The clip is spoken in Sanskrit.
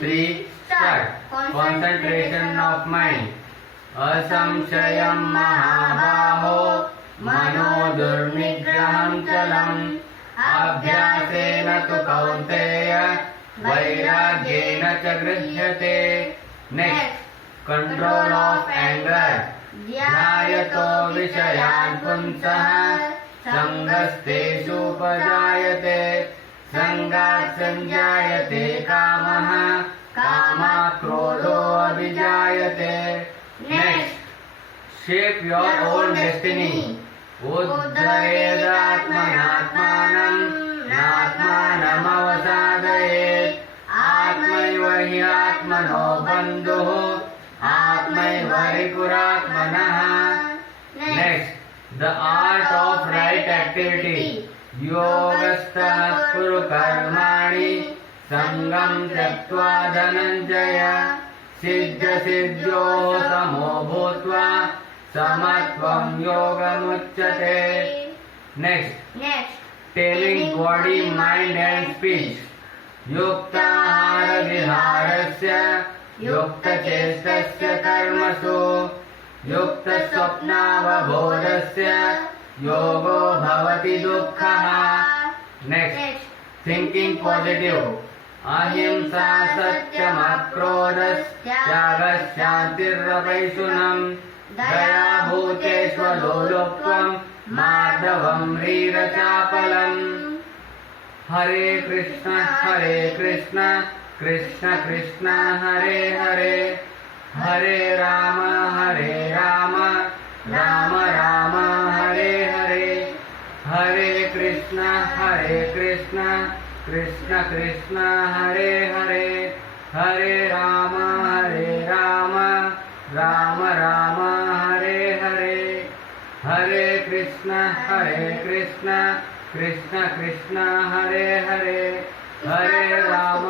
3 start. Concentration of mind. असंशयं महाबाहो मनो दुर्निग्रहं चलम् अभ्यासेन तु कौन्तेय वैराग्येन च गृह्यते. Next, control of anger. ध्यायतो विषयान् पुंसः संगस्तेषुपजायते संगात् संजायते कामः कामात् क्रोधोऽभिजायते. Next, shape your own destiny. उद्धरेदात्मनात्मानं नात्मानमवसादयेत्. आत्मैव हि आत्मनो बन्धुः आत्मैव रिपुरात्मनः. Next, the art of right activity. योगस्थः कुरु कर्माणि संगं त्यक्त्वा धनञ्जय. सिद्ध सिद्ध्योः समो भूत्वा समत्वं योगमुच्यते. Next, telling body, mind and speech. युक्ताहार विहारस्य युक्तचेष्टस्य कर्मसु युक्तस्वप्नावबोधस्य योगो भवति दुःखः. Next, thinking positive. अहिंसा सत्यमक्रोधस्त्यागः शान्तिरपैशुनम् दया भूतेष्वलोलुप्त्वं माधवं ह्रीरचापलम्. हरे कृष्ण कृष्ण कृष्ण हरे हरे हरे राम राम राम हरे हरे. हरे कृष्ण कृष्ण कृष्ण हरे हरे हरे राम राम राम हरे हरे. हरे कृष्ण कृष्ण कृष्ण हरे हरे हरे राम